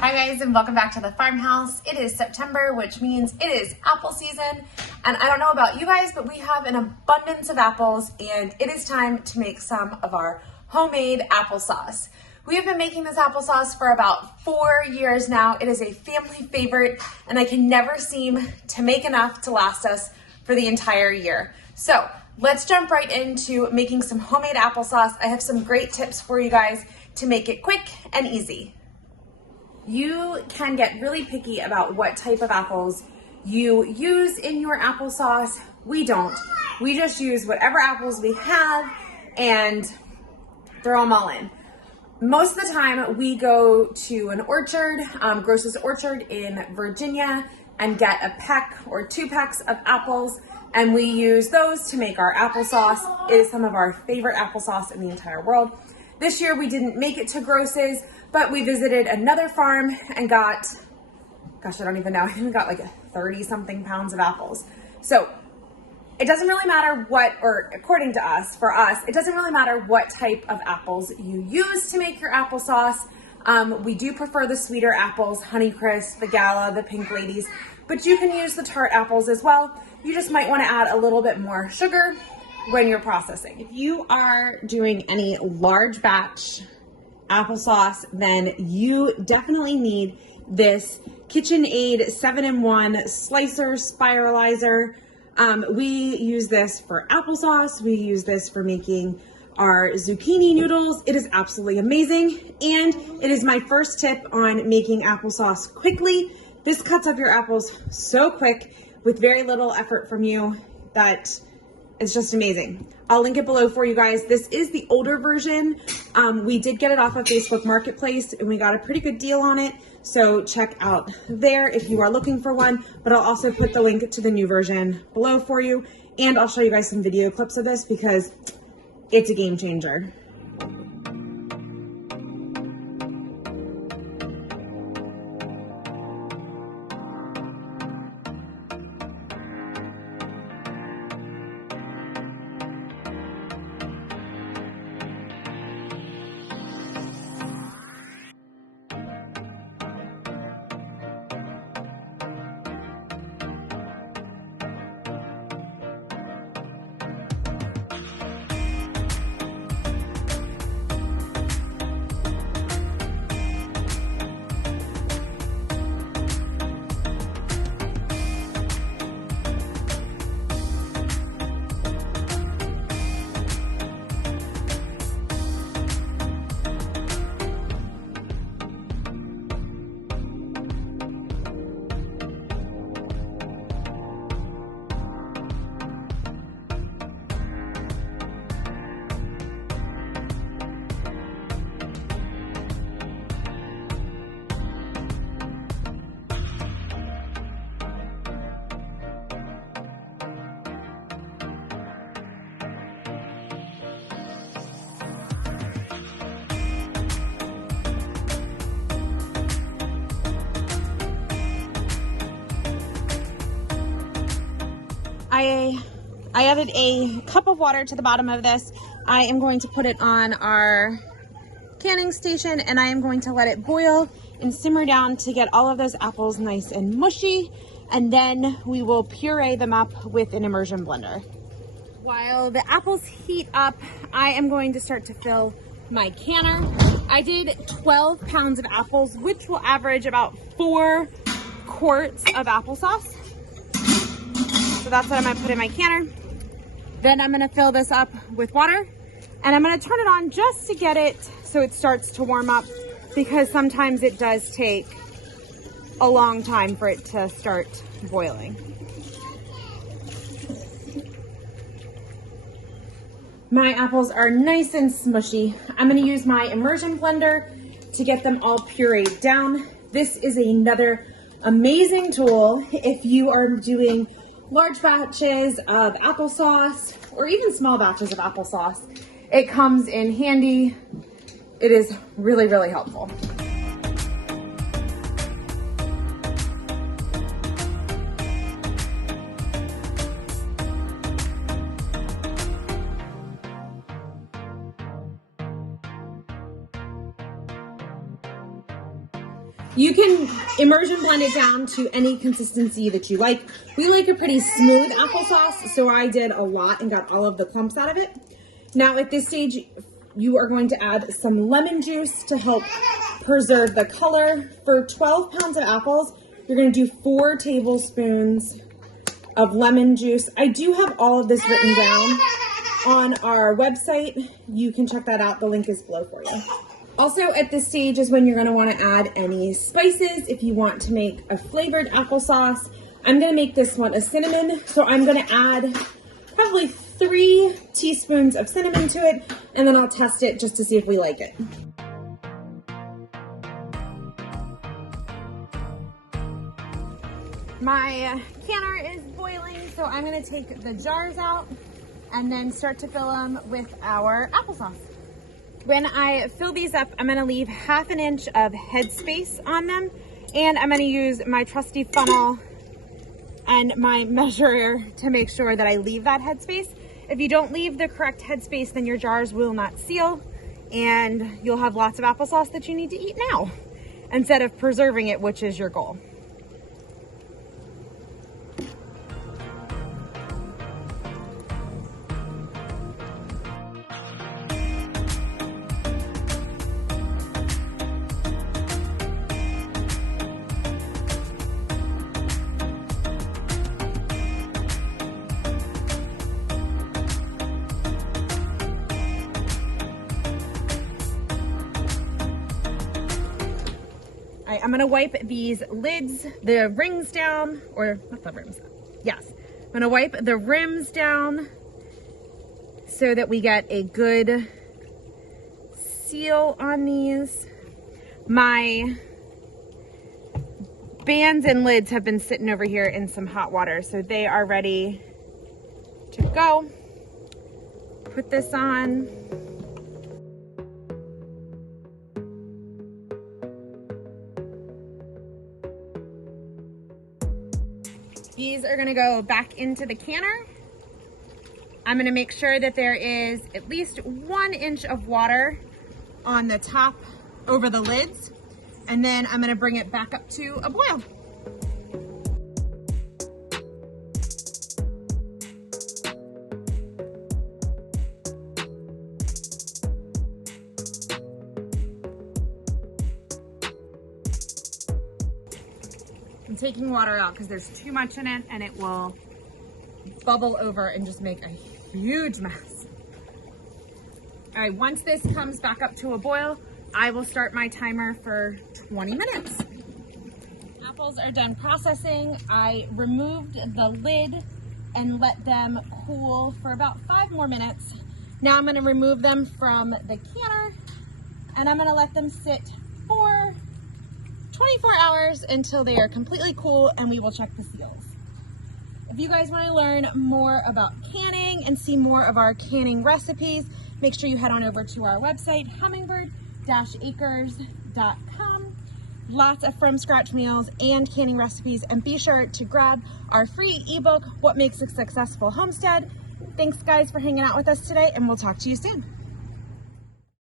Hi guys, and welcome back to the farmhouse. It is September, which means it is apple season. And I don't know about you guys, but we have an abundance of apples and it is time to make some of our homemade applesauce. We have been making this applesauce for about 4 years now. It is a family favorite and I can never seem to make enough to last us for the entire year. So let's jump right into making some homemade applesauce. I have some great tips for you guys to make it quick and easy. You can get really picky about what type of apples you use in your applesauce. We don't. We just use whatever apples we have and throw them all in. Most of the time we go to an orchard, Groce's Orchard in Virginia, and get a peck or 2 pecks of apples, and we use those to make our applesauce. It is some of our favorite applesauce in the entire world. This year we didn't make it to Groce's, but we visited another farm and got, gosh, I don't even know, I think we got like 30 something pounds of apples. So it doesn't really matter what, or according to us, for us, it doesn't really matter what type of apples you use to make your applesauce. We do prefer the sweeter apples, Honeycrisp, the Gala, the Pink Ladies, but you can use the tart apples as well. You just might want to add a little bit more sugar when you're processing. If you are doing any large batch applesauce, then you definitely need this KitchenAid 7-in-1 slicer spiralizer. We use this for applesauce. We use this for making our zucchini noodles. It is absolutely amazing. And it is my first tip on making applesauce quickly. This cuts up your apples so quick with very little effort from you that it's just amazing. I'll link it below for you guys. This is the older version. We did get it off of Facebook Marketplace and we got a pretty good deal on it. So check out there if you are looking for one, but I'll also put the link to the new version below for you. And I'll show you guys some video clips of this because it's a game changer. I added a cup of water to the bottom of this. I am going to put it on our canning station and I am going to let it boil and simmer down to get all of those apples nice and mushy, and then we will puree them up with an immersion blender. While the apples heat up, I am going to start to fill my canner. I did 12 pounds of apples, which will average about 4 quarts of applesauce. So that's what I'm gonna put in my canner. Then I'm gonna fill this up with water and I'm gonna turn it on just to get it so it starts to warm up, because sometimes it does take a long time for it to start boiling. My apples are nice and smushy. I'm gonna use my immersion blender to get them all pureed down. This is another amazing tool if you are doing large batches of applesauce or even small batches of applesauce. It comes in handy. It is really, really helpful. You can immersion blend it down to any consistency that you like. We like a pretty smooth applesauce, so I did a lot and got all of the clumps out of it. Now at this stage, you are going to add some lemon juice to help preserve the color. For 12 pounds of apples, you're going to do 4 tablespoons of lemon juice. I do have all of this written down on our website. You can check that out. The link is below for you. Also at this stage is when you're going to want to add any spices if you want to make a flavored applesauce. I'm going to make this one a cinnamon, so I'm going to add probably 3 teaspoons of cinnamon to it, and then I'll test it just to see if we like it. My canner is boiling, so I'm going to take the jars out and then start to fill them with our applesauce. When I fill these up, I'm going to leave 1/2 inch of headspace on them, and I'm going to use my trusty funnel and my measurer to make sure that I leave that headspace. If you don't leave the correct headspace, then your jars will not seal, and you'll have lots of applesauce that you need to eat now instead of preserving it, which is your goal. All right, I'm gonna wipe these lids, the rings down, or not the rims, yes. I'm gonna wipe the rims down so that we get a good seal on these. My bands and lids have been sitting over here in some hot water, so they are ready to go. Put this on. These are gonna go back into the canner. I'm gonna make sure that there is at least 1 inch of water on the top over the lids, and then I'm gonna bring it back up to a boil. I'm taking water out because there's too much in it and it will bubble over and just make a huge mess. All right, once this comes back up to a boil, I will start my timer for 20 minutes. Apples are done processing. I removed the lid and let them cool for about 5 more minutes. Now I'm gonna remove them from the canner and I'm gonna let them sit for 24 hours until they are completely cool, and we will check the seals. If you guys want to learn more about canning and see more of our canning recipes, make sure you head on over to our website, hummingbird-acres.com. Lots of from scratch meals and canning recipes, and be sure to grab our free ebook, What Makes a Successful Homestead. Thanks guys for hanging out with us today, and we'll talk to you soon.